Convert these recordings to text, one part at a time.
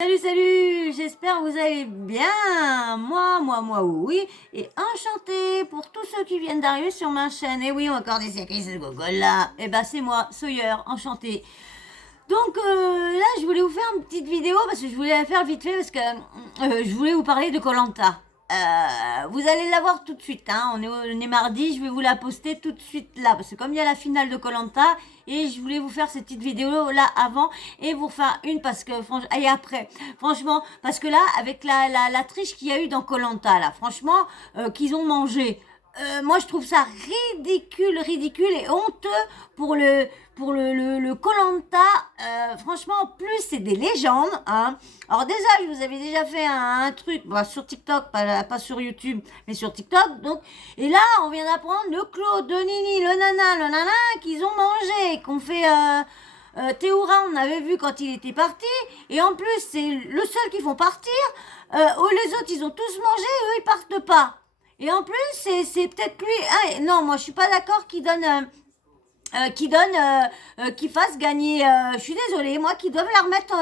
Salut, salut, j'espère que vous allez bien. Moi, oui. Et enchanté pour tous ceux qui viennent d'arriver sur ma chaîne. Et oui, encore des séries de Google là. Et bah c'est moi, Sawyer, enchanté. Donc là, je voulais vous faire une petite vidéo parce que je voulais la faire vite fait parce que je voulais vous parler de koh. Vous allez la voir tout de suite, hein. On est mardi, je vais vous la poster tout de suite là parce que comme il y a la finale de koh et je voulais vous faire cette petite vidéo là avant et vous faire une parce que et après franchement parce que là avec la triche qu'il y a eu dans koh là franchement qu'ils ont mangé, moi je trouve ça ridicule et honteux pour le koh. Franchement, en plus c'est des légendes, hein. Alors déjà, je vous avais déjà fait un truc sur TikTok, pas sur YouTube, mais sur TikTok. Donc, et là, on vient d'apprendre le Claude, le Nini, le nana qu'ils ont mangé, qu'on fait. Théoura, on avait vu quand il était parti, et en plus c'est le seul qui font partir. Les autres, ils ont tous mangé, eux ils partent pas. Et en plus, c'est peut-être lui. Ah, non, moi je suis pas d'accord qui fasse gagner. Je suis désolée, moi, qui doivent la remettre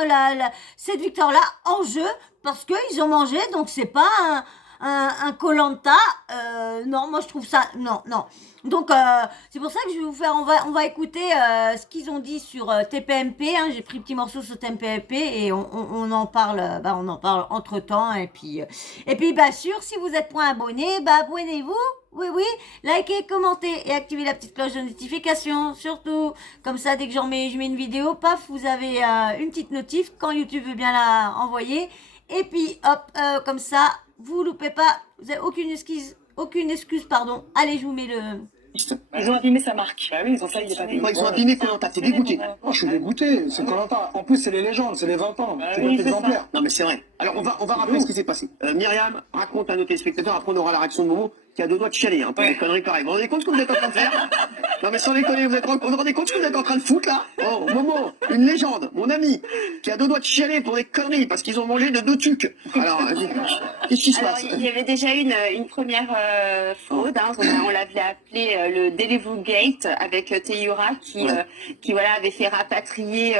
cette victoire-là en jeu parce qu'ils ont mangé, donc c'est pas un koh. Non, moi je trouve ça non. Donc c'est pour ça que je vais vous faire. On va écouter ce qu'ils ont dit sur TPMP. Hein, j'ai pris un petit morceau sur TPMP et on en parle. On en parle entre temps et puis bien sûr, si vous êtes point abonné, abonnez-vous. Oui, likez, commentez et activez la petite cloche de notification, surtout. Comme ça, dès que je mets une vidéo, paf, vous avez une petite notif quand YouTube veut bien la envoyer. Et puis, hop, comme ça, vous loupez pas, vous avez aucune excuse, pardon. Allez, je vous mets le... Ils ont abîmé sa marque. Bah oui, ils ont failli les abîmer. Ils ont abîmé koh. T'es dégoûté. Oh, je suis dégoûté, c'est koh. En plus, c'est les légendes, c'est les 20 ans. C'est oui, notre c'est exemplaire. ça. Non, mais c'est vrai. Alors, on va rappeler ce qui s'est passé. Myriam, raconte à nos téléspectateurs, après on aura la réaction de Momo, qui a deux doigts de chialer, hein, pour des conneries pareilles. Vous vous rendez compte ce que vous êtes en train de faire? Non, mais sans déconner, vous vous rendez compte ce que vous êtes en train de foutre, là? Oh, Momo, une légende, mon ami, qui a deux doigts de chialer pour des conneries, parce qu'ils ont mangé de deux tucs. Alors, qu'est-ce qui se passe? Il y avait déjà une première fraude, hein, on l'avait appelé le Deliveroo Gate avec Teyura qui voilà avait fait rapatrier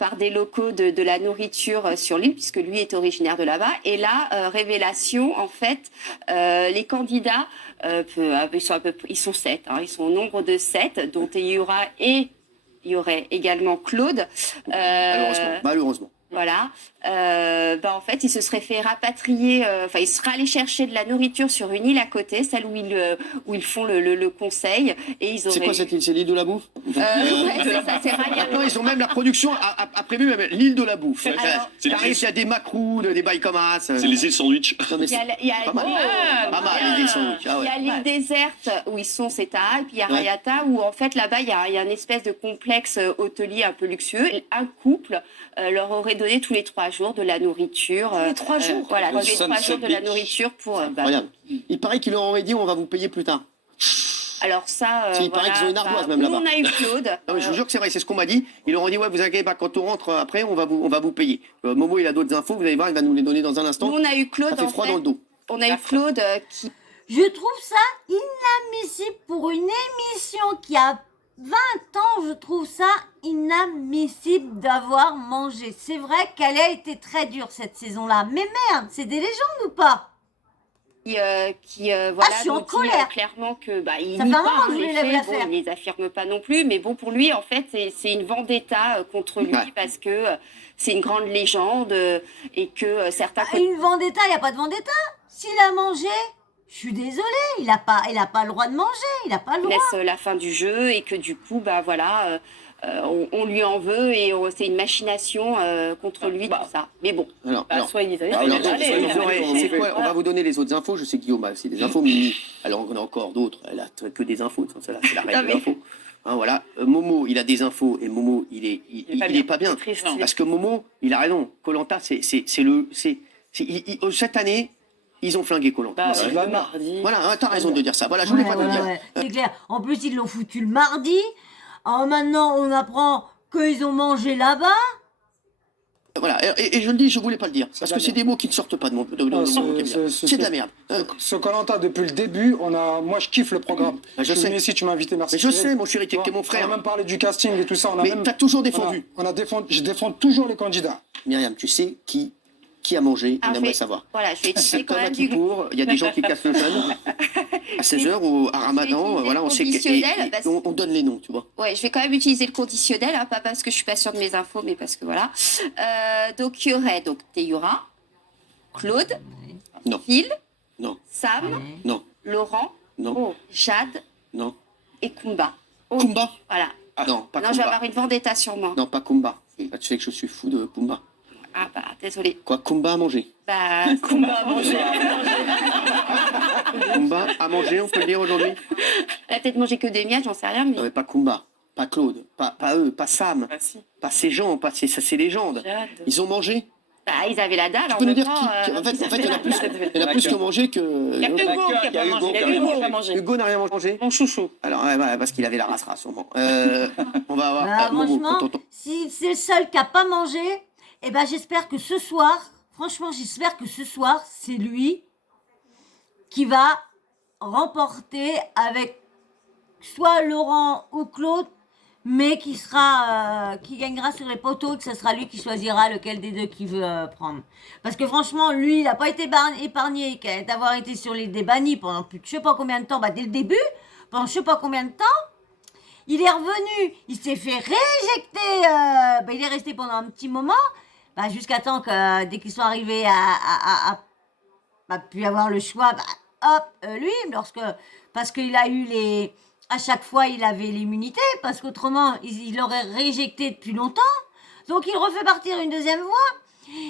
par des locaux de la nourriture sur l'île puisque lui est originaire de là-bas. Et là, révélation, en fait, les candidats ils sont 7, hein, ils sont au nombre de 7, dont Teyura et il y aurait également Claude. Malheureusement. Voilà. En fait, il se serait fait rapatrier. Il serait allé chercher de la nourriture sur une île à côté, celle où ils font le conseil. Et ils auraient... C'est quoi cette île? C'est l'île de la bouffe? Ouais, c'est ça, c'est Ryan. Non, ils ont même la production a prévu même l'île de la bouffe. Alors, Il y a des macroutes, des bails comme ça. C'est les îles sandwich. Non, mais il y a, pas mal. Pas mal, les îles sandwich. Ah il y ouais. a l'île déserte où ils sont, c'est à et puis il y a Ouais. Rayata où en fait là-bas il y a une espèce de complexe hôtelier un peu luxueux. Un couple leur aurait donné tous les 3 jours de la nourriture. Tous les 3 jours. Voilà, tous les Sunset 3 jours de la Beach. nourriture pour. Regarde. Il paraît qu'ils leur ont dit on va vous payer plus tard. Alors ça. Si, il paraît qu'ils ont une ardoise même nous, là-bas. on a eu Claude. Non mais je vous jure que c'est vrai, c'est ce qu'on m'a dit. Ils leur ont dit ouais vous inquiétez pas, quand on rentre après on va vous payer. Momo il a d'autres infos, vous allez voir, il va nous les donner dans un instant. Nous on a eu Claude. Ça fait froid dans le dos. On a eu Claude qui. Je trouve ça inadmissible pour une émission qui a 20 ans, je trouve ça inadmissible d'avoir mangé. C'est vrai qu'elle a été très dure cette saison-là, mais merde, c'est des légendes ou pas? Voilà, je suis en donc, colère. Clairement que il Ça nie fait un pas, moment que je les voulais faits. la Bon, faire. il les affirme pas non plus, mais bon pour lui en fait c'est une vendetta contre lui Ouais. parce que c'est une grande légende et que certains Une vendetta, il n'y a pas de vendetta. S'il a mangé, je suis désolée, il a pas le droit de manger, il n'a pas le droit. laissent la fin du jeu et que du coup voilà on lui en veut et c'est une machination contre lui tout ça. Mais bon. Alors, Soit il est allé, alors, soit il est donc, allé. c'est quoi, on va vous donner les autres infos. Je sais que Guillaume a aussi des infos, Mimi. Alors on a encore d'autres. Elle a que des infos. Celle-là, c'est la reine de l'info. Hein, voilà. Momo, il a des infos et Momo, il est pas bien. C'est triste. Parce que Momo, il a raison. koh. Cette année, ils ont flingué koh. Le mardi. Voilà, hein, t'as raison de dire ça. Voilà, je voulais pas te le dire. Ouais, c'est clair. En plus, ils l'ont foutu le mardi. Alors maintenant, on apprend qu'ils ont mangé là-bas. Voilà, et je le dis, je voulais pas le dire, parce que c'est des mots qui ne sortent pas de mon vocabulaire. C'est de la merde. Ce Koh-Lanta, depuis le début, moi je kiffe le programme. Je sais. Ici, tu m'as invité, merci. Mais je sais, mon chéri, t'es mon frère. On a même parlé du casting et tout ça. Mais t'as toujours défendu. Je défends toujours les candidats. Myriam, tu sais qui a mangé, on aimerait savoir. Voilà, je vais utiliser C'est quand comme à même du Kippour, il y a des gens qui cassent le jeûne à 16h ou à Ramadan, voilà, on sait on donne les noms, tu vois. Ouais, je vais quand même utiliser le conditionnel, hein, pas parce que je suis pas sûre de mes infos, mais parce que voilà. Donc il y aurait donc Teyura, Claude, Non. Phil, Non, Sam, non, Laurent, non, Jade non. et Kumba. Kumba? Voilà. Non, pas Non, je vais Kumba. avoir une vendetta sur moi. Non, pas Kumba. Si. Là, tu sais que je suis fou de Kumba. Ah bah désolé. Quoi, Kumba à manger? Bah Kumba a mangé. Kumba à manger, on peut le dire aujourd'hui? Elle a peut-être mangé que des miettes, j'en sais rien, mais. Non, mais pas Kumba, pas Claude, pas eux, pas Sam, Bah si. pas ces gens, pas ces légendes. Jade. Ils ont mangé? Bah ils avaient la dalle. Tu en peux nous même dire temps, qui en fait, il y en a plus, Il y en a qui ont mangé que. Il y a Hugo qui a pas mangé. Il y a Hugo qui a mangé. Hugo n'a rien mangé? Mon chouchou. Alors, ouais, parce qu'il avait la race sûrement. On va avoir. Bah, Momo, franchement, tonton. si c'est le seul qui a pas mangé, eh ben j'espère que ce soir, franchement, j'espère que ce soir, c'est lui qui va remporter avec soit Laurent ou Claude, mais qui gagnera sur les poteaux, que ce sera lui qui choisira lequel des deux qu'il veut prendre. Parce que franchement, lui, il n'a pas été épargné d'avoir été sur des bannis pendant plus de je sais pas combien de temps, dès le début, pendant je sais pas combien de temps. Il est revenu, il s'est fait rééjecter, il est resté pendant un petit moment, jusqu'à temps que dès qu'ils sont arrivés à pu avoir le choix, lui, parce qu'il a eu à chaque fois il avait l'immunité, parce qu'autrement il aurait rééjecté depuis longtemps, donc il refait partir une deuxième fois,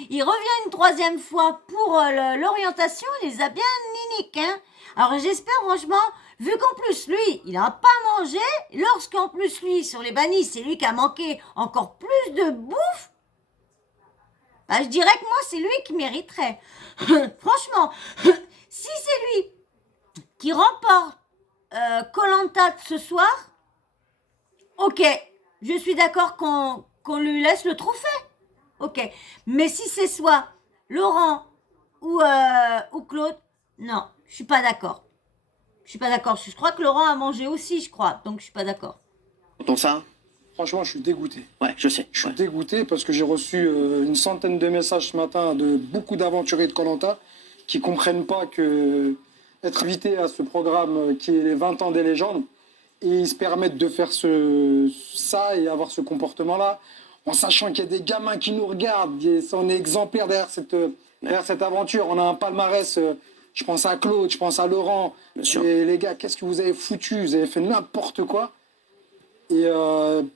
il revient une troisième fois pour l'orientation, il les a bien niniques, hein. Alors j'espère franchement, vu qu'en plus lui, il n'a pas mangé, lorsqu'en plus lui, sur les bannis, c'est lui qui a manqué encore plus de bouffe, je dirais que moi, c'est lui qui mériterait. Franchement, si c'est lui qui remporte Koh-Lanta ce soir, ok, je suis d'accord qu'on lui laisse le trophée. Ok, mais si c'est soit Laurent ou Claude, non, je suis pas d'accord. Je suis pas d'accord. Je crois que Laurent a mangé aussi, je crois, donc je suis pas d'accord. Tonton ça? Franchement, je suis dégoûté. Ouais, je sais. Je suis dégoûté parce que j'ai reçu une centaine de messages ce matin de beaucoup d'aventuriers de Koh-Lanta qui comprennent pas que être invité à ce programme qui est les 20 ans des légendes et ils se permettent de faire ça et avoir ce comportement-là en sachant qu'il y a des gamins qui nous regardent, on est exemplaires derrière cette aventure. On a un palmarès, je pense à Claude, je pense à Laurent. Et les gars, qu'est-ce que vous avez foutu? Vous avez fait n'importe quoi. Et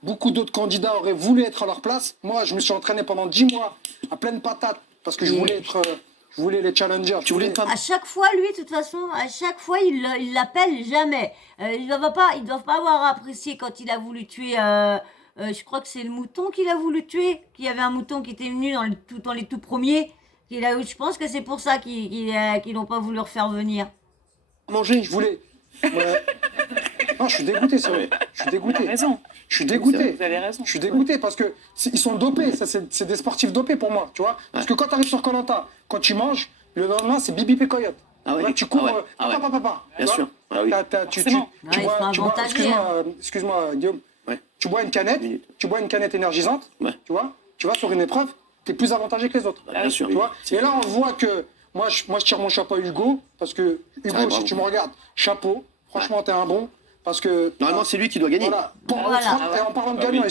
beaucoup d'autres candidats auraient voulu être à leur place. Moi, je me suis entraîné pendant 10 mois à pleine patate parce que je voulais les challengers. À chaque fois, lui, de toute façon, il l'appelle jamais. Ils doivent pas avoir apprécié quand il a voulu tuer. Je crois que c'est le mouton qu'il a voulu tuer. Qu'il y avait un mouton qui était venu dans les tout premiers. Je pense que c'est pour ça qu'ils n'ont pas voulu refaire venir. Manger, je voulais. Ouais. Non, je suis dégoûté, c'est vrai. Je suis dégoûté. Vous avez raison. Je suis dégoûté. Vous avez raison. Je suis dégoûté parce que ils sont dopés. Ça, c'est des sportifs dopés pour moi, tu vois. Parce que quand tu arrives sur Koh-Lanta, quand tu manges, le lendemain, c'est bibi coyote. Ah ouais. Là, tu cours, Papa. Bien tu sûr. vois. Ah oui. Tu bois, excuse-moi, Guillaume. Ouais. Tu bois une canette énergisante, Ouais. tu vois. Tu vas sur une épreuve, tu es plus avantagé que les autres. Bien sûr. Tu vois. Et là, on voit que moi, je tire mon chapeau à Hugo parce que Hugo, bravo. si tu me regardes, chapeau. Franchement, t'es un bon. Parce que Normalement, c'est lui qui doit gagner. Voilà. Voilà. Et en parlant de gagnant,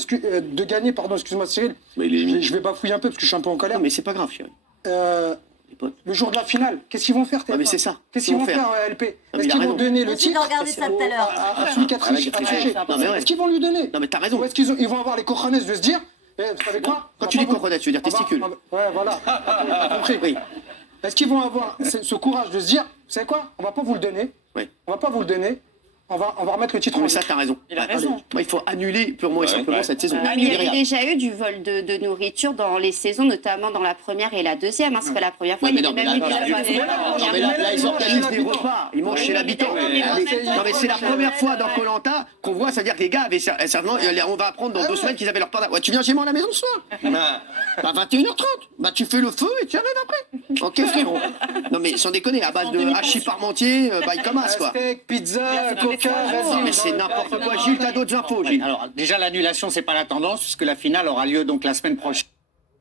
excuse-moi Cyril, Mais je vais bafouiller un peu parce que je suis un peu en colère. Non, mais c'est pas grave, chérie. Les potes. Le jour de la finale, qu'est-ce qu'ils vont faire Ouais, mais c'est ça. Qu'est-ce qu'ils vont faire LP? mais Est-ce il a qu'ils vont raison. donner le Merci de titre regarder ça tout à l'heure. à celui qui a triché? Non, mais ouais. Est-ce qu'ils vont lui donner? Non, mais t'as raison. Ou est-ce qu'ils vont avoir les cojones de se dire, vous savez quoi? Quand tu dis coconet, tu veux dire testicule. Ouais, voilà. T'as compris. Oui. Est-ce qu'ils vont avoir ce courage de se dire, vous savez quoi? On va pas vous le donner. Oui. On va pas vous le donner. on va remettre le titre Non, en mais ça, jeu. t'as raison. Il a Ouais, raison. allez. Moi, il faut annuler purement et simplement cette saison. Non, mais il y avait Myriam. déjà eu du vol de nourriture dans les saisons, notamment dans la première et la deuxième. Hein. C'est pas la première fois. Ouais, Il y mais avait non, même mais eu là, des non, vols. Non, mais là, ils organisent des repas. Ils mangent chez l'habitant. Non, mais c'est la première fois dans Koh-Lanta qu'on voit, c'est-à-dire que les gars avaient certainement, on va apprendre dans 2 semaines qu'ils avaient leur part. Ouais, tu viens chez moi à la maison ce soir? Bah, 21h30. Bah, tu fais le feu et tu arrives après. Ok, frérot. Non, mais sans déconner, à base de hachis parmentier, by Camas, quoi. Steak, pizza, coca, Non, vas-y. mais c'est n'importe quoi. Gilles, t'as d'autres infos, Gilles? Alors, déjà, l'annulation, c'est pas la tendance, puisque la finale aura lieu donc la semaine prochaine.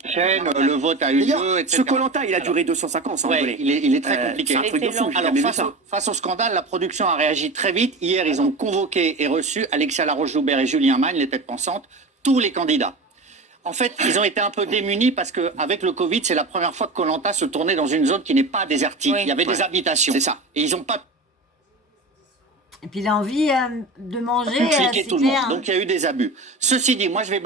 Le vote a eu D'ailleurs, lieu, ce etc. Koh-Lanta, il a duré 205 ans, sans Ouais, rigoler. il est très compliqué. C'est un truc de fou, j'ai Alors, jamais vu ça. face au scandale, la production a réagi très vite. Hier, ils ont convoqué et reçu Alexia Laroche-Joubert et Julien Magne, les têtes pensantes, tous les candidats. En fait, ils ont été un peu démunis parce qu'avec le Covid, c'est la première fois que Koh-Lanta se tournait dans une zone qui n'est pas désertique. Oui. Il y avait des habitations. C'est ça. Et ils n'ont pas Et puis l'envie de manger, pu cliquer c'est tout le clair. monde. Donc, il y a eu des abus. Ceci dit, moi, je vais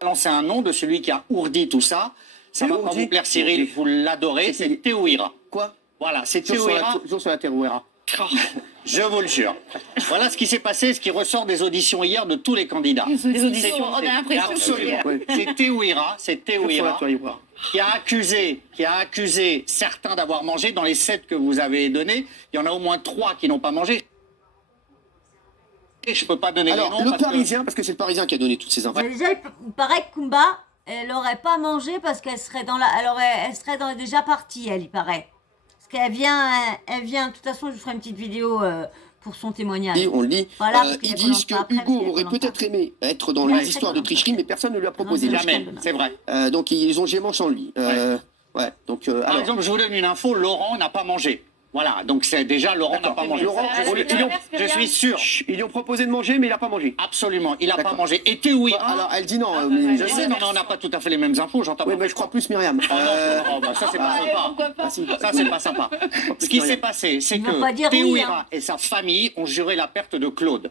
balancer un nom de celui qui a ourdi tout ça. Ça va pas Ourdi vous plaire, Cyril, vous l'adorez, c'est Théouira. Quoi? Voilà, c'est Toujours Théouira. sur la Terouera. Je vous le jure. Voilà ce qui s'est passé, ce qui ressort des auditions hier de tous les candidats. Les auditions, on a l'impression que Absolument. Ouais. C'est Théouira, Sur la Terouera. qui a accusé certains d'avoir mangé. Dans les 7 que vous avez donnés, il y en a au moins 3 qui n'ont pas mangé. Et je peux pas donner les Alors, noms le parce que- Parisien, parce que c'est le Parisien qui a donné toutes ces infos. Mais déjà, il paraît que Kumba, elle aurait pas mangé parce qu'elle serait elle serait déjà partie, elle, il paraît. Parce qu'elle vient, de toute façon, je vous ferai une petite vidéo pour son témoignage. Et on le dit. Voilà, parce qu'il y Ils a disent que Koh-Lanta après, parce Hugo qu'il y a aurait Koh-Lanta. peut-être aimé être dans Ouais, les histoires de Koh-Lanta. tricherie, mais personne ne lui a proposé. Non, Jamais, c'est vrai. Donc ils ont gémant sans lui. Ouais. Donc Par alors, exemple, je vous donne une info, Laurent n'a pas mangé. Voilà, donc c'est déjà Laurent n'a pas mangé. Laurent, je suis sûr. ils lui ont proposé de manger, mais il n'a pas mangé. Absolument, il n'a pas D'accord. mangé. Et Théouira, Alors elle dit non. mais- je sais, non, mais on n'a pas tout à fait les mêmes infos, j'entends Oui, pas. mais je crois plus Myriam. Oh, bah, ça, c'est pas sympa. Ah, si. Ça, c'est pas sympa. Ce qui s'est passé, c'est Il va pas que dire oui, Théouira hein. et sa famille ont juré la perte de Claude.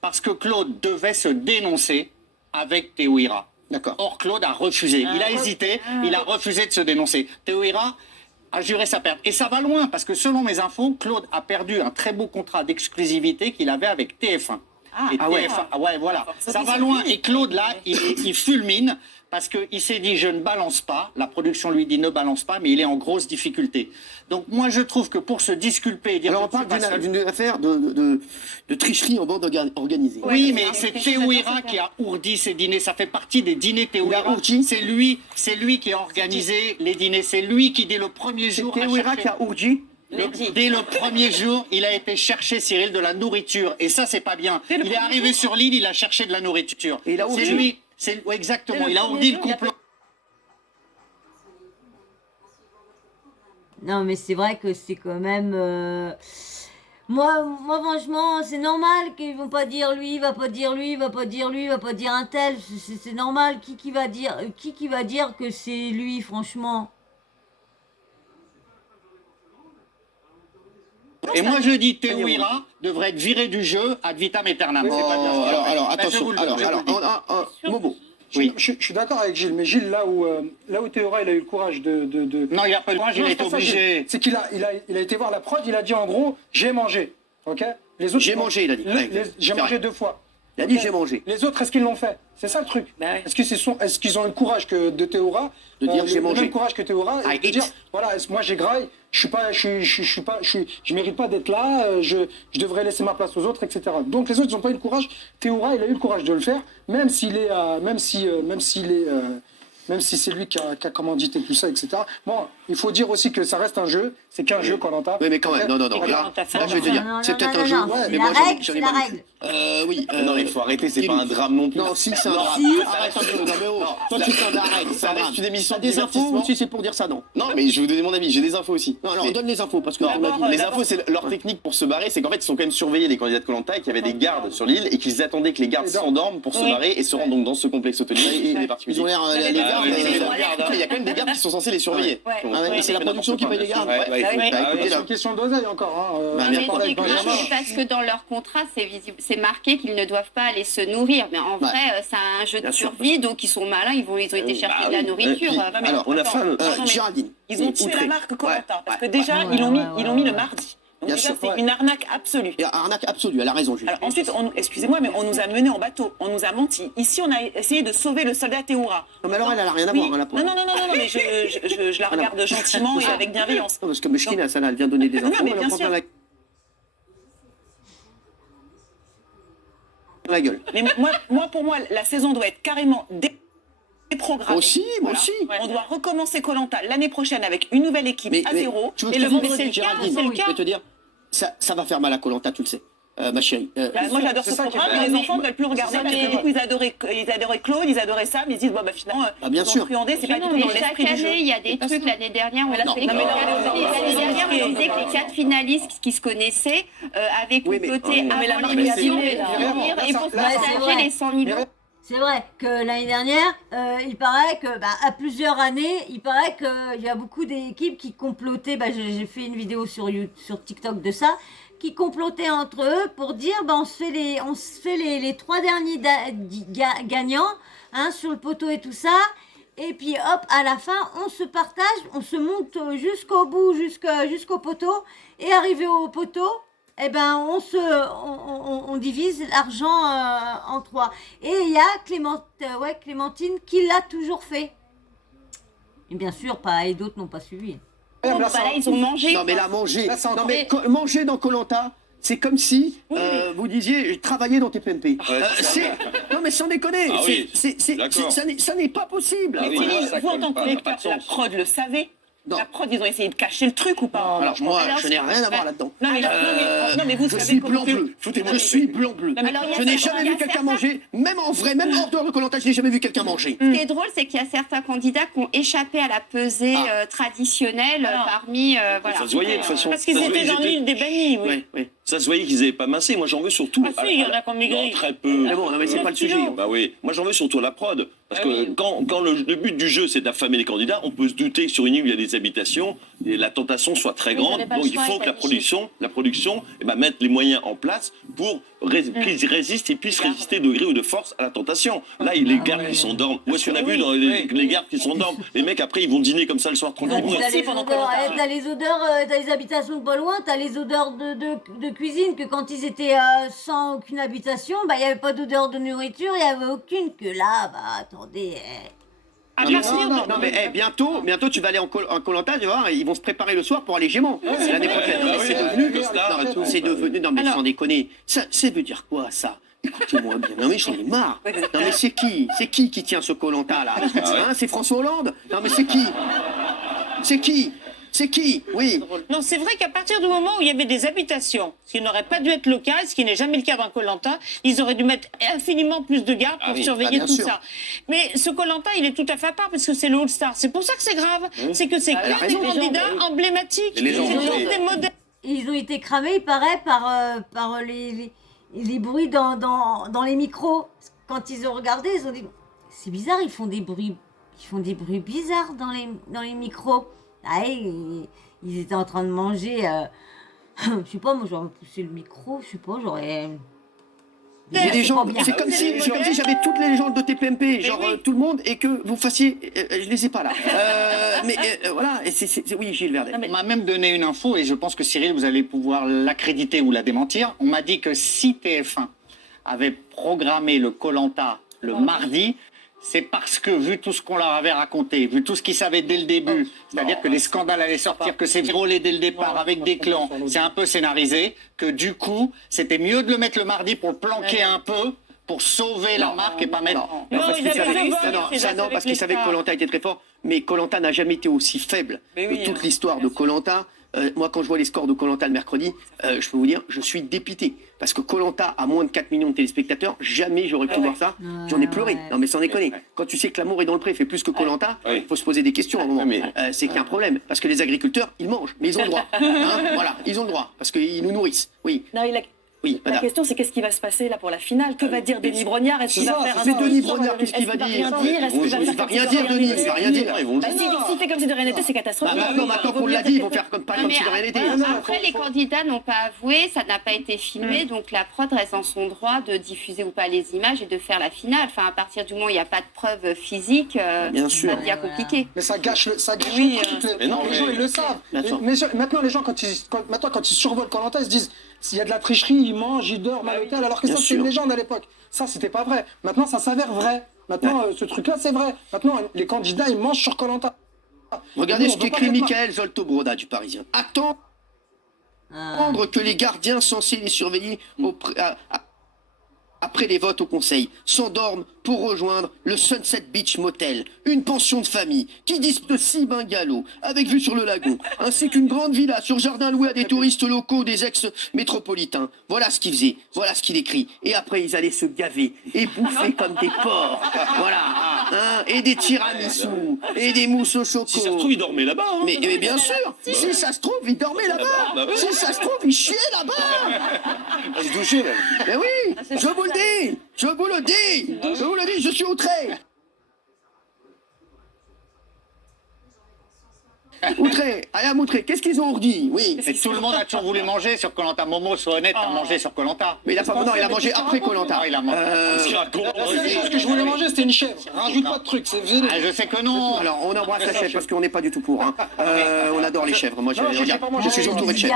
Parce que Claude devait se dénoncer avec Théouira. D'accord. Or, Claude a refusé. Il a hésité, il a refusé de se dénoncer. Théouira a juré sa perte. Et ça va loin, parce que selon mes infos, Claude a perdu un très beau contrat d'exclusivité qu'il avait avec TF1. Et TF1, ouais, voilà. Ça va loin. Et Claude, là, il fulmine parce qu'il s'est dit, je ne balance pas. La production lui dit, ne balance pas, mais il est en grosse difficulté. Donc, moi, je trouve que pour se disculper et dire... Alors on que parle c'est pas seul- d'une affaire de tricherie en bande organisée. Oui, mais c'est Théouira qui a ourdi ces dîners. Ça fait partie des dîners Théouira. Il a ourdi C'est lui qui a organisé les dîners. C'est lui qui, dès le premier C'est jour... a Terouera cherché- qui a ourdi. Dès le premier jour, il a été chercher, Cyril, de la nourriture. Et ça, c'est pas bien. Il est arrivé sur l'île, il a cherché de la nourriture. Et il a C'est ourdi. lui. Ouais, exactement. Il a ourdi le complot. Non, mais c'est vrai que c'est quand même... Moi, franchement, c'est normal qu'ils vont pas dire lui, il va pas dire lui, il va pas dire lui, il va pas dire un tel. C'est normal. Qui va dire que c'est lui, franchement? Et moi, je dis, Théouira devrait être viré du jeu ad vitam aeternam. C'est pas bien. Alors Ben, je attention. vous le dis, Alors je vous le dis. Momo. Oui. Je suis d'accord avec Gilles, mais Gilles, là où Théora, il a eu le courage de... Non, il n'y a pas de courage, il Non, a c'est été pas ça, obligé. Gilles. C'est qu'il a été voir la prod, il a dit en gros, j'ai mangé. Ok. Les autres, J'ai mangé, il a dit. Ouais, j'ai c'est mangé vrai. 2 fois. Il a dit j'ai mangé. Les autres, est-ce qu'ils l'ont fait? C'est ça le truc. Est-ce qu'ils ont eu le courage de Théora De dire j'ai mangé. Le même courage que Théora, I et de eat. dire voilà, moi j'ai graille, je mérite pas d'être là, je devrais laisser ma place aux autres, etc. Donc les autres ils n'ont pas eu le courage. Théora, il a eu le courage de le faire, même si c'est lui qui a commandité tout ça, etc. Bon, il faut dire aussi que ça reste un jeu, c'est qu'un jeu Koh-Lanta. Oui, mais quand même, non. Là, je vais te dire, c'est peut-être un jeu. C'est mais la moi, j'en ai- règle, j'en ai c'est la pas vu. règle. Oui. Non, mais il faut arrêter, c'est pas un drame non plus. Non, si, c'est un drame. Si. Arrête un peu, non mais oh, toi tu t'en arrêtes, c'est Ça un reste drame. une émission T'as de des infos divertissement. ou si c'est pour dire ça, non? Non, mais je vais vous donner mon avis, j'ai des infos aussi. Non, alors Mais- donne les infos, parce que Non, on a dit- les infos, c'est leur technique pour se barrer, c'est qu'en fait, ils sont quand même surveillés, les candidats de Koh-Lanta, et qu'il y avait des gardes sur l'île, et qu'ils attendaient que les gardes s'endorment pour se barrer et se rendre donc dans ce complexe hôtelier des particuliers. Ils ont l'air, les Ah, gardes, oui, c'est les euh, gardes. Il y a quand même des gardes qui sont censés les surveiller. Ouais. Donc, Ah ouais, et c'est la fait production qui n'importe paye les quoi, gardes. bien sûr. Bah, écoutez, C'est là. une question d'oseille encore. Hein. Bah, On mais en parlait avec techniquement, Benjamin. c'est parce que dans leur contrat, c'est marqué qu'ils ne doivent pas aller se nourrir. Mais en vrai, c'est un jeu de Bien sûr. survie, donc ils sont malins, ils ont été chercher de la nourriture. Et puis, Non, mais alors, on a faim. Non, mais Géraldine. Ils ont tué outré. la marque Koh-Lanta. Ouais, Parce que ouais, déjà, ouais, ils l'ont mis ouais, le ouais. mardi. Donc Bien déjà, sûr. c'est une arnaque absolue. Et arnaque absolue, elle a raison, Julie. Alors ensuite, excusez-moi, mais on nous a menés en bateau, on nous a menti. Ici, on a essayé de sauver le soldat Théoura. Non, mais alors, elle a rien à Oui. voir, hein, la pauvre. Non, mais je la regarde gentiment et avec bienveillance. Non, parce que Meshkina, ça, là, elle vient donner des infos, mais elle en bien prend sûr. plein la gueule. Mais pour moi, la saison doit être carrément déprogrammée. Aussi, moi aussi. On doit recommencer Koh Lanta l'année prochaine avec une nouvelle équipe à zéro. tu veux Et que le je te dise, vendredi, Géraldine, c'est le je cas. peux te dire, ça va faire mal à Koh Lanta, tu le sais, ma chérie. Moi j'adore ce programme, mais les enfants ne veulent plus regarder parce que du coup ils adoraient Claude, ils adoraient Sam, ils se disent bon bah finalement bien sûr. c'est pas du tout mais dans chaque l'esprit du jeu. année, il y a des trucs. L'année dernière, on Non, disait mais l'année dernière, on disait que les 4 finalistes qui se connaissaient avec Oui, le mais- côté mais la avant marque l'émission est pour là. venir et pour se Ouais, c'est vrai. partager les 100 000 euros. C'est vrai que l'année dernière, il paraît que, à plusieurs années, il paraît qu'il y a beaucoup d'équipes qui complotaient. J'ai fait une vidéo sur TikTok de ça, qui complotaient entre eux pour dire, on se fait les 3 derniers gagnants, hein, sur le poteau et tout ça. Et puis hop, à la fin, on se partage, on se monte jusqu'au bout, jusqu'au poteau, et arrivé au poteau. Eh ben, on divise l'argent en 3. Et il y a Clémentine qui l'a toujours fait. Et bien sûr, et d'autres n'ont pas suivi. Bon, bah là, ils ont mangé. Non, mais là, manger. Là, c'est Non, encore- mais manger dans Koh Lanta, c'est comme si vous disiez travailler dans TPMP. Non, mais sans déconner. Ah oui, d'accord. Ça n'est pas possible. Ah oui, Vous en tant que pas de lecteur, la sens. prod le savait. Non. La prod, ils ont essayé de cacher le truc ou pas? Alors, moi, je n'ai rien à voir là-dedans. Non, mais vous Je savez suis comment- blanc-bleu. Je suis blanc-bleu. Non, mais Alors, il y a Je n'ai certains- jamais il y a vu quelqu'un certains- manger, même en vrai, même hors dehors de Koh Lanta, je n'ai jamais vu quelqu'un manger. Ce qui est drôle, c'est qu'il y a certains candidats qui ont échappé à la pesée traditionnelle Alors. parmi. Voilà. Ça se voyait de toute façon. Parce qu'ils Ça se étaient voyait, dans l'île des bannis, oui. Oui, oui. Ça se voyait qu'ils n'avaient pas mincé. Moi, j'en veux surtout. Ah si, il y en a qui ont maigri. Non, très peu. Mais bon, non, mais c'est pas le sujet. Bah oui, moi j'en veux surtout à la prod. Parce Ah que oui. quand le but du jeu c'est d'affamer les candidats, on peut se douter que sur une île où il y a des habitations, et la tentation soit très Oui, grande. j'avais pas Donc le il choix faut avec que la la production mette les moyens en place pour qu'ils résistent et puissent résister de gré ou de force à la tentation. Là, il y a les gardes qui s'endorment. Où est-ce qu'on a vu dans les gardes qui s'endorment? Les mecs après ils vont dîner comme ça le soir tranquillement. Oui, T'as les pendant odeurs, Koh-Lanta. t'as les odeurs, t'as les habitations de pas loin, t'as les odeurs de cuisine que quand ils étaient sans aucune habitation, il n'y avait pas d'odeur de nourriture, il n'y avait aucune que là, attendez. À Non, partir non, de- non, mais bientôt tu vas aller en Koh Lanta, tu vas voir, ils vont se préparer le soir pour aller Gément. L'année prochaine. Ah oui, C'est avec devenu. Costard et Non, tout. c'est devenu. Non, mais Alors- sans déconner. Ça veut dire quoi, ça? Écoutez-moi bien. Non, mais j'en ai marre. Non, mais c'est qui? C'est qui tient ce Koh Lanta, là? Hein, c'est François Hollande? Non, mais c'est qui? C'est qui? C'est qui? Oui. Non, c'est vrai qu'à partir du moment où il y avait des habitations, ce qui n'aurait pas dû être le cas, ce qui n'est jamais le cas dans Koh Lanta, ils auraient dû mettre infiniment plus de gardes pour oui, surveiller bien tout sûr. ça. Mais ce Koh Lanta, il est tout à fait à part parce que c'est le All-Star. C'est pour ça que c'est grave. C'est que c'est elle a que des raison, candidats emblématiques. Et les gens, C'est tous oui. des modèles. Et ils ont été cramés, il paraît, par les bruits dans les micros. Quand ils ont regardé, ils ont dit, c'est bizarre, ils font des bruits bizarres dans les micros. Ah, ils étaient en train de manger, je sais pas, moi j'aurais poussé le micro, je sais pas, j'aurais... Il y a des gens, pas bien. c'est comme si j'avais toutes les légendes de TPMP, genre tout le monde, et que vous fassiez, je les ai pas là. Voilà, et oui, Gilles Verdet. On m'a même donné une info, et je pense que Cyril, vous allez pouvoir l'accréditer ou la démentir. On m'a dit que si TF1 avait programmé le Koh Lanta le mardi, c'est parce que, vu tout ce qu'on leur avait raconté, vu tout ce qu'ils savaient dès le début, c'est-à-dire que les scandales allaient sortir, que c'est frôlé dès le départ avec des clans, c'est un peu scénarisé, que du coup, c'était mieux de le mettre le mardi pour le planquer un peu, pour sauver la marque et pas mettre... Non, Non, parce ils qu'ils avaient savaient, raison, non, ils ça, avaient non, avec parce les qu'ils savaient que stars. Koh Lanta était très fort, mais Koh Lanta n'a jamais été aussi faible Mais oui, de toute hein, l'histoire de Koh Lanta. Moi, quand je vois les scores de Koh Lanta le mercredi, je peux vous dire, je suis dépité. Parce que Koh Lanta a moins de 4 millions de téléspectateurs, jamais j'aurais pu voir ça. J'en ai pleuré. ouais. Non, mais sans déconner. Quand tu sais que l'amour est dans le pré fait plus que Koh Lanta, il Ouais. faut se poser des questions à un moment. Ouais, C'est qu'il y a un problème. Parce que les agriculteurs, ils mangent, mais ils ont le droit. Hein, voilà, ils ont le droit. Parce qu'ils nous nourrissent. Oui. Non, Oui, La madame. question, c'est qu'est-ce qui va se passer là pour la finale? Que va dire Denis Brognard? Est-ce qu'il va faire un Mais Denis speech? Brognard, qu'est-ce qu'il va dire? Est-ce qu'il va rien dire? Est-ce qu'il va Il faire va comme rien si de dire, Denis, il va rien dire. Ils vont le Bah, s'il fait comme si de rien n'était, c'est catastrophique. Maintenant qu'on l'a dit, ils vont faire pas Non, comme mais si de rien n'était. après, les candidats n'ont pas avoué, ça n'a pas été filmé, donc la prod reste dans son droit de diffuser ou pas les images et de faire la finale. Enfin, à partir du moment où il n'y a pas de preuve physique, Bien sûr. ça devient compliqué. Mais ça gâche le truc. Mais non, Les gens, ils le savent. Bien sûr. Mais maintenant, les gens, quand ils survolent Koh-Lanta, ils se disent s'il y a de la tricherie, ils mangent, ils dorment à l'hôtel, alors que Bien ça, c'est sûr. une légende à l'époque. Ça, c'était pas vrai. Maintenant, ça s'avère vrai. Maintenant, ce truc-là, c'est vrai. Maintenant, les candidats, ils mangent sur Koh-Lanta. Regardez Nous, ce on veut pas qu'écrit être là. Michael Zolto-Broda du Parisien. Attendre que les gardiens censés les surveiller après les votes au conseil s'endorment pour rejoindre le Sunset Beach Motel, une pension de famille qui dispose de 6 bungalows avec vue sur le lagon, ainsi qu'une grande villa sur jardin loué à des touristes locaux des ex-métropolitains. Voilà ce qu'il faisait, voilà ce qu'il écrit. Et après, ils allaient se gaver et bouffer comme des porcs. Voilà. Hein, et des tiramisu, et des mousses au chocolat. Si ça se trouve, ils dormaient là-bas. Hein. Mais bien sûr, si ça se trouve, il dormait là-bas. Bah ouais. Si ça se trouve, il chiait là-bas. À se doucher, là. Mais oui, je vous le dis, je vous le dis, je vous le dis, je suis outré. Outré, I am outré. Qu'est-ce qu'ils ont redit? Oui. Et tout le monde a toujours voulu manger sur Koh-Lanta. Momo, sois honnête, t'as mangé sur Koh-Lanta. Mais il a pas, non, il a mangé après Koh-Lanta. Ah, il a mangé. Ce qu'il raconte. La seule chose que je voulais manger, c'était une chèvre. Rajoute pas de trucs, c'est véné. Ah, je sais que non. Alors, on embrasse la chèvre parce qu'on n'est pas du tout pour. Hein. On adore les chèvres. Moi, Non, j'ai pas mangé. je suis entouré de chèvres.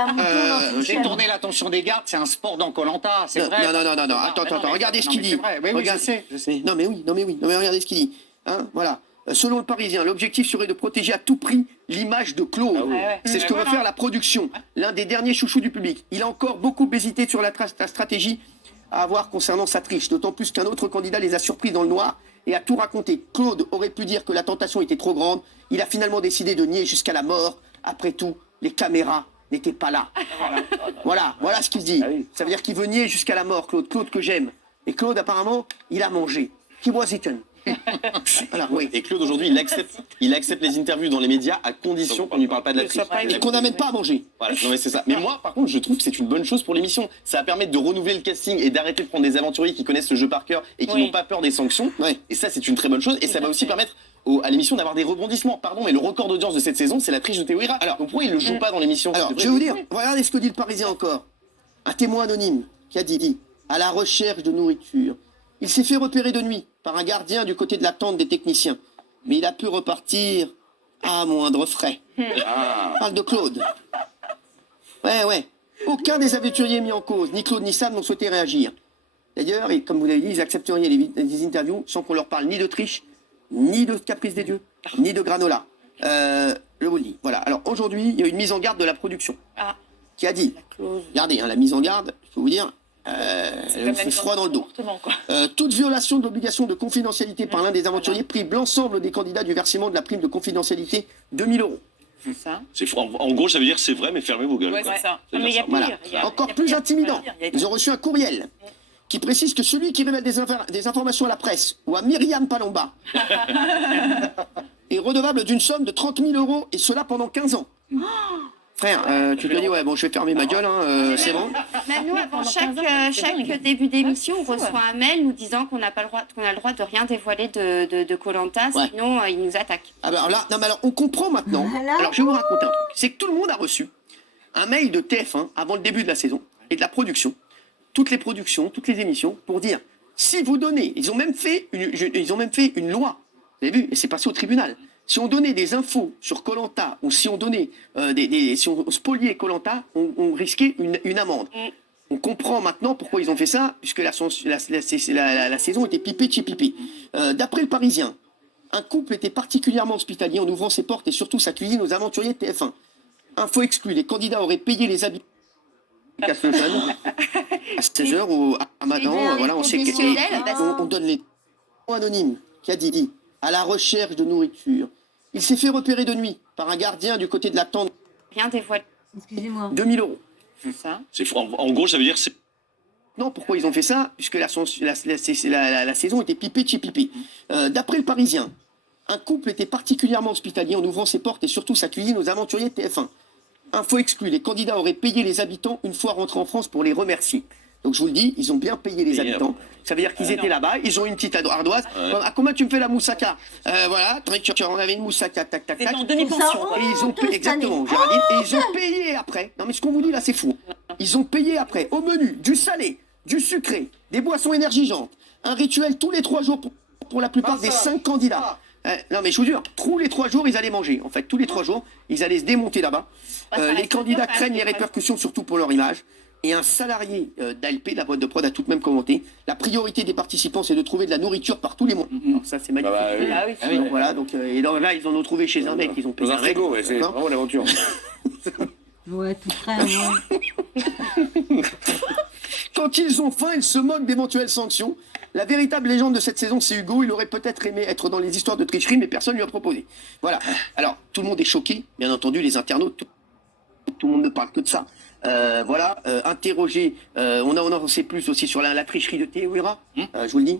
Détourner l'attention des gardes, c'est un sport dans Koh-Lanta, c'est Non, vrai. non, attends, regardez ce qu'il dit. Oui, Regarde. je sais, je sais. Non mais oui, regardez ce qu'il dit. Hein, voilà. Selon le Parisien, l'objectif serait de protéger à tout prix l'image de Claude. C'est ce que veut faire la production. L'un des derniers chouchous du public. Il a encore beaucoup hésité sur la stratégie à avoir concernant sa triche, d'autant plus qu'un autre candidat les a surpris dans le noir et a tout raconté. Claude aurait pu dire que la tentation était trop grande. Il a finalement décidé de nier jusqu'à la mort. Après tout, les caméras n'étaient pas là. Voilà ce qu'il dit. Ça veut dire qu'il veut nier jusqu'à la mort, Claude que j'aime. Et Claude, apparemment, il a mangé. He was eaten. Alors, oui. Et Claude, aujourd'hui, il accepte les interviews dans les médias à condition qu'on ne lui parle pas de la triche. Et qu'on n'amène pas à manger. Voilà, non mais c'est ça. Mais moi, par contre, je trouve que c'est une bonne chose pour l'émission. Ça va permettre de renouveler le casting et d'arrêter de prendre des aventuriers qui connaissent le jeu par cœur et qui n'ont pas peur des sanctions. Ouais. Et ça, c'est une très bonne chose. Et ça va aussi permettre à l'émission d'avoir des rebondissements. Pardon, mais le record d'audience de cette saison, c'est la triche de Théo Ira. Alors, donc pourquoi il le joue pas dans l'émission? Alors, je vais vous dire, regardez ce que dit le Parisien encore. Un témoin anonyme qui a dit à la recherche de nourriture. Il s'est fait repérer de nuit par un gardien du côté de la tente des techniciens. Mais il a pu repartir à moindre frais. Parle de Claude. Ouais. Aucun des aventuriers mis en cause, ni Claude ni Sam, n'ont souhaité réagir. D'ailleurs, et comme vous l'avez dit, ils accepteriez les interviews sans qu'on leur parle ni de triche, ni de caprice des dieux, ni de granola. Je vous le dis. Voilà. Alors aujourd'hui, il y a une mise en garde de la production qui a dit, regardez, la mise en garde, je peux vous dire, elle me fait froid dans le dos. Toute violation de l'obligation de confidentialité par l'un des aventuriers prive l'ensemble des candidats du versement de la prime de confidentialité 2000 €. En gros, ça veut dire c'est vrai, mais fermez vos gueules. Ouais, quoi. c'est ça. Ça veut Mais dire il y a ça. pire. Voilà. Encore plus intimidant. Ils ont reçu un courriel qui précise que celui qui révèle des informations à la presse ou à Myriam Palomba est redevable d'une somme de 30 000 € et cela pendant 15 ans. Frère, tu te dis, ouais, bon, je vais fermer ma gueule, c'est bon. Même nous, avant chaque début d'émission, on reçoit un mail nous disant qu'on n'a pas le droit, qu'on a le droit de rien dévoiler de Koh-Lanta, Ouais. sinon ils nous attaquent. Ah ben alors là, non, mais alors on comprend maintenant. Voilà. Alors je vais vous raconter un truc. C'est que tout le monde a reçu un mail de TF1 avant le début de la saison et de la production, toutes les productions, toutes les émissions, pour dire si vous donnez, ils ont même fait une loi, vous avez vu, et c'est passé au tribunal. Si on donnait des infos sur Koh-Lanta ou si on donnait si on spoliait Koh-Lanta, on risquait une amende. On comprend maintenant pourquoi ils ont fait ça, puisque la saison était pipée de chez pipé. D'après le Parisien, un couple était particulièrement hospitalier en ouvrant ses portes et surtout sa cuisine aux aventuriers de TF1. Info exclue, les candidats auraient payé les habitants à 16h ou à Madan, voilà, on sait que on donne les anonymes qui a dit à la recherche de nourriture. Il s'est fait repérer de nuit par un gardien du côté de la tente. Rien dévoilé. Excusez-moi. 2000 €. En gros, ça veut dire c'est. Non, pourquoi ils ont fait ça? Puisque la saison était pipée de chez pipé. D'après le Parisien, un couple était particulièrement hospitalier en ouvrant ses portes et surtout sa cuisine aux aventuriers de TF1. Info exclue, les candidats auraient payé les habitants une fois rentrés en France pour les remercier. Donc je vous le dis, ils ont bien payé les Et, habitants. Ça veut dire qu'ils étaient là-bas, ils ont une petite ardoise. À combien tu me fais la moussaka? Voilà, on avait une moussaka, tac, tac, C'est tac. en demi-pension. Et ils ont payé, exactement, Géraldine, et ils ont payé après. Non mais ce qu'on vous dit là, c'est fou. Ils ont payé après, au menu, du salé, du sucré, des boissons énergisantes, un rituel tous les 3 jours pour la plupart des 5 candidats. Non mais je vous jure, tous les 3 jours, ils allaient manger. En fait, tous les 3 jours, ils allaient se démonter là-bas. Les candidats craignent les répercussions, surtout pour leur image. Et un salarié d'ALP, de la boîte de prod, a tout de même commenté: la priorité des participants, c'est de trouver de la nourriture par tous les mois. Alors ça, c'est magnifique. Donc, voilà, et donc, là, ils en ont trouvé chez un mec, ils ont payé un mec. c'est vraiment l'aventure. Ouais, tout près, ouais. Quand ils ont faim, ils se moquent d'éventuelles sanctions. La véritable légende de cette saison, c'est Hugo. Il aurait peut-être aimé être dans les histoires de tricherie, mais personne ne lui a proposé. Voilà. Alors, tout le monde est choqué, bien entendu, les internautes. Tout le monde ne parle que de ça. Voilà, interrogé, on en sait plus aussi sur la tricherie de Théo Hira, je vous le dis.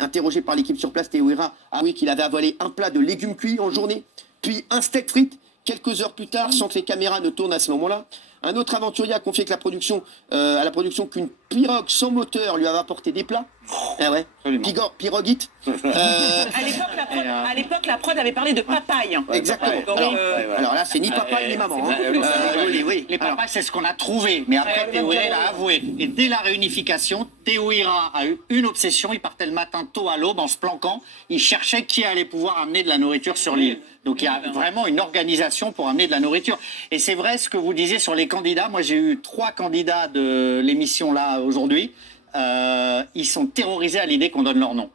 Interrogé par l'équipe sur place, Théo Hira a avoué qu'il avait avalé un plat de légumes cuits en journée, puis un steak frites quelques heures plus tard, sans que les caméras ne tournent à ce moment-là. Un autre aventurier a confié que à la production qu'une pirogue sans moteur lui avait apporté des plats. Ah ouais, piroguite. À l'époque, la prod avait parlé de papaye. Exactement. Donc, Alors là, c'est ni papa ni maman. Hein. Oui. Les papas, c'est ce qu'on a trouvé. Mais après, Théo Hira l'a avoué. Et dès la réunification, Théo Hira a eu une obsession. Il partait le matin tôt à l'aube en se planquant. Il cherchait qui allait pouvoir amener de la nourriture sur l'île. Donc il y a vraiment une organisation pour amener de la nourriture. Et c'est vrai ce que vous disiez sur les candidats. Moi, j'ai eu 3 candidats de l'émission là aujourd'hui. Ils sont terrorisés à l'idée qu'on donne leur nom.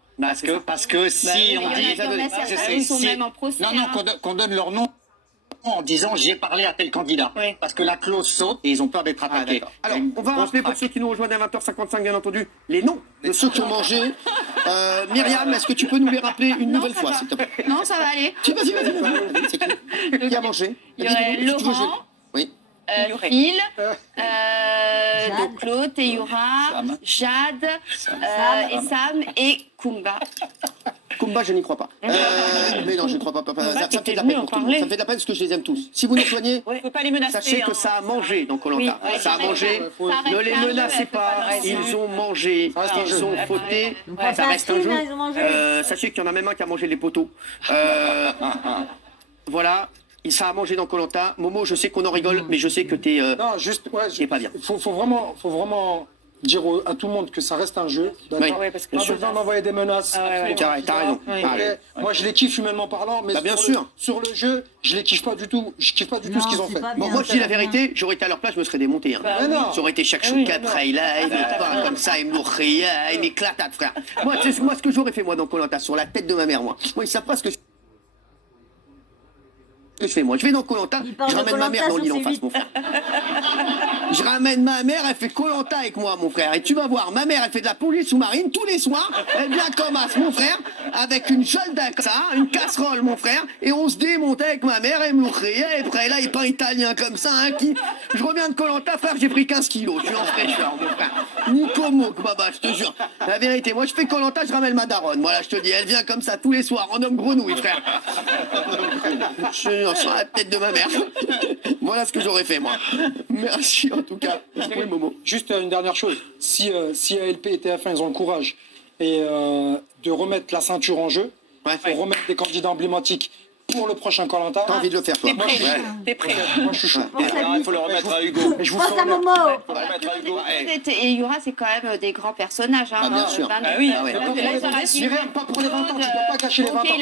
Parce que si on dit... Ils sont même en procès. Non, qu'on donne leur nom en disant j'ai parlé à tel candidat. Oui. Parce que la clause saute et ils ont peur d'être attaqués. Alors, on va rappeler pour ceux qui nous rejoignent à 20h55, bien entendu, les noms de ceux qui ont mangé. Myriam, est-ce que tu peux nous les rappeler une nouvelle fois, s'il te plaît? Non, ça va aller. Vas-y. C'est qui a mangé? Il y aurait Laurent. Oui. Phil, donc Claude, Théoura, Jade, et Sam et Kumba. Kumba, je n'y crois pas. Mais non, je ne crois pas. Ça me fait de la peine pour tout le monde. Ça me fait de la peine parce que je les aime tous. Si vous nous soignez, faut pas les menacer. sachez que ça a mangé dans Koh Lanta. Ça a mangé. Ne les menacez pas. Ils ont mangé. Ils ont fauté. Ça reste un jeu. Sachez qu'il y en a même un qui a mangé les poteaux. Voilà. Ça a mangé dans Koh Lanta. Momo, je sais qu'on en rigole, mais je sais que t'es pas bien. Faut vraiment dire à tout le monde que ça reste un jeu. D'accord. Oui, Pas besoin d'envoyer des menaces. T'as raison. Moi, je les kiffe humainement parlant, mais bien sûr. Sur le jeu, je les kiffe pas du tout. Je kiffe pas du tout ce qu'ils ont fait. Bon, moi, je dis la vérité, j'aurais été à leur place, je me serais démonté. Ça aurait été chaque chouka, là, il me parle comme ça, il me l'ouvrait, il m'éclate, frère. Moi, ce que j'aurais fait, moi, dans Koh Lanta, sur la tête de ma mère, moi. Moi, ils savent pas ce que je fais, moi. Je vais dans Koh Lanta, je ramène ma mère dans l'île en face, mon frère. Je ramène ma mère, elle fait Koh Lanta avec moi, mon frère. Et tu vas voir, ma mère, elle fait de la plongée sous-marine tous les soirs. Elle vient comme as, mon frère, avec une jolda comme ça, une casserole, mon frère. Et on se démonte avec ma mère, elle me criait. Et après, là, il pas italien comme ça, hein, Je reviens de Koh Lanta, frère, j'ai pris 15 kilos. Je suis en fraîcheur, mon frère. Nico Mok, baba, je te jure. La vérité, moi, je fais Koh Lanta, je ramène ma daronne. Voilà, je te dis, elle vient comme ça tous les soirs, en homme grenouille, frère. Je sur la tête de ma mère. Voilà ce que j'aurais fait, moi. Merci, en tout cas. Oui, Momo. Juste une dernière chose. Si ALP et TF1, ils ont le courage de remettre la ceinture en jeu, pour remettre des candidats emblématiques pour le prochain Koh Lanta. T'as envie de le faire, toi? T'es prêt. Moi, je suis chaud. Il faut le remettre à Hugo. Et je vous Pense à Momo. Faut le remettre à Hugo. Et Yura, c'est quand même des grands personnages. Hein, bien sûr. Oui. Myriam, pas pour les 20 ans, tu dois pas gâcher les 20 ans. Ok, il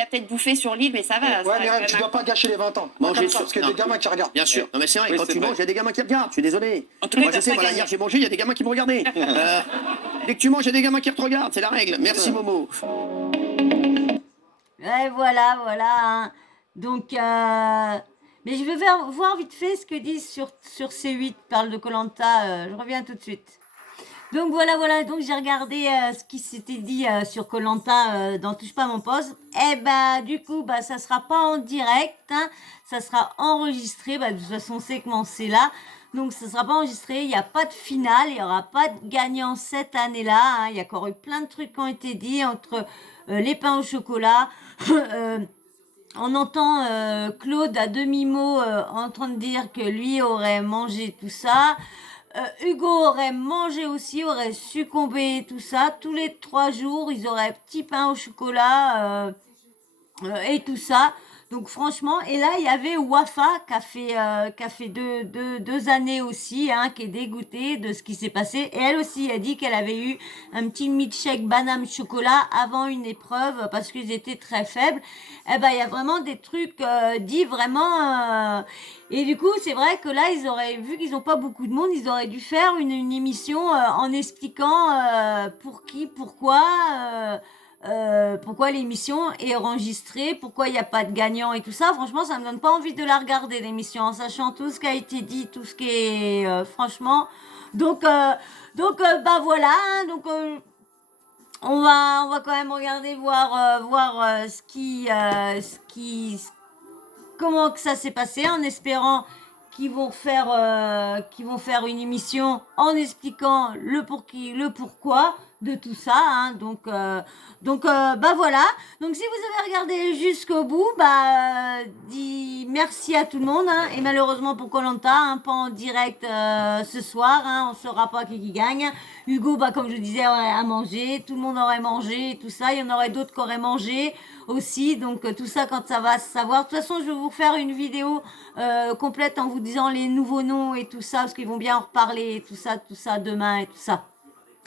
a peut-être bouffé sur l'île, mais ça va. Ouais, Myriam, tu dois pas gâcher les 20 ans. Manger Comme ça, parce qu'il y a des gamins qui regardent. Bien sûr. Non, mais c'est vrai, Oui, quand c'est tu vrai. manges, il y a des gamins qui regardent. Je suis désolé. En tout cas, Moi, je t'as sais, pas voilà, gagné. hier, j'ai mangé, il y a des gamins qui me regardaient. Dès que tu manges, il y a des gamins qui te regardent. C'est la règle. Merci, Momo. Ouais, voilà. Hein. Donc, mais je vais voir vite fait ce que disent sur C8, parle de Koh Lanta. Je reviens tout de suite. Donc voilà. Donc j'ai regardé ce qui s'était dit sur Koh Lanta dans Touche pas à mon poste. Et du coup, ça sera pas en direct, hein, ça sera enregistré. De toute façon, c'est commencé là. Donc ça sera pas enregistré, il n'y a pas de finale, il n'y aura pas de gagnant cette année-là. Hein. Il y a encore eu plein de trucs qui ont été dits entre les pains au chocolat. On entend Claude à demi-mot en train de dire que lui aurait mangé tout ça. Hugo aurait mangé aussi, aurait succombé, tout ça. Tous les 3 jours, ils auraient petit pain au chocolat et tout ça. Donc franchement, et là il y avait Wafa qui a fait deux années aussi, hein, qui est dégoûtée de ce qui s'est passé. Et elle aussi a dit qu'elle avait eu un petit milkshake banane chocolat avant une épreuve parce qu'ils étaient très faibles. Eh ben il y a vraiment des trucs dits vraiment. Et du coup c'est vrai que là ils auraient vu qu'ils n'ont pas beaucoup de monde, ils auraient dû faire une émission en expliquant pour qui, pourquoi l'émission est enregistrée, pourquoi il n'y a pas de gagnant et tout ça. Franchement, ça me donne pas envie de la regarder, l'émission, en sachant tout ce qui a été dit, tout ce qui est... franchement... Donc bah voilà, hein, donc... on va quand même regarder, voir comment que ça s'est passé, en espérant qu'ils vont faire une émission en expliquant le pourquoi de tout ça, hein. Donc bah voilà. Donc si vous avez regardé jusqu'au bout, bah dis merci à tout le monde, hein. Et malheureusement pour Koh-Lanta, hein, pas en direct ce soir, hein, on saura pas qui gagne. Hugo, bah comme je disais, aurait à manger, tout le monde aurait mangé, et tout ça. Il y en aurait d'autres qui auraient mangé aussi. Donc tout ça quand ça va se savoir. De toute façon, je vais vous faire une vidéo complète en vous disant les nouveaux noms et tout ça, parce qu'ils vont bien en reparler et tout ça demain et tout ça.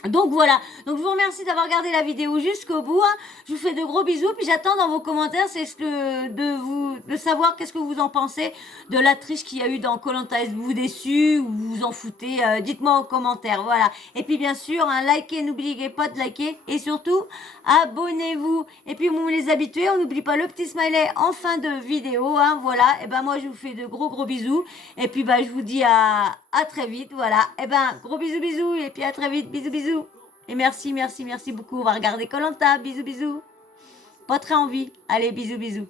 Donc voilà, donc je vous remercie d'avoir regardé la vidéo jusqu'au bout, hein. Je vous fais de gros bisous, puis j'attends dans vos commentaires de savoir qu'est-ce que vous en pensez de la triche qu'il y a eu dans Koh-Lanta. Êtes-vous déçus ou vous vous en foutez? Dites-moi en commentaire, voilà. Et puis bien sûr, hein, likez, n'oubliez pas de liker, et surtout, abonnez-vous. Et puis les habitués, on n'oublie pas le petit smiley en fin de vidéo, hein, voilà. Et ben moi je vous fais de gros bisous, et puis bah je vous dis à très vite, voilà. Et ben gros bisous, et puis à très vite, bisous. Et merci beaucoup. On va regarder Koh-Lanta. Bisous. Pas très envie. Allez, bisous.